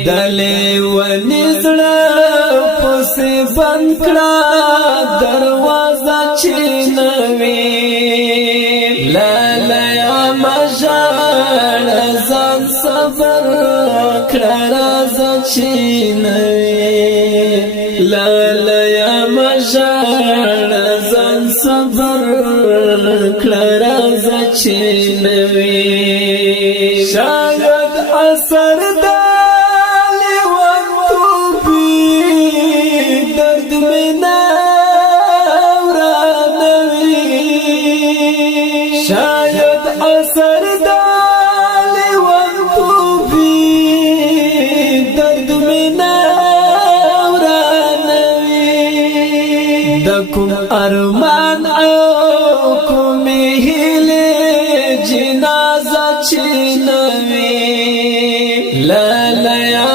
دلی ونی زړه پسې بند کړه دروازه چې نوي لالا مژړ ځان صبر کړه راځه چې نوي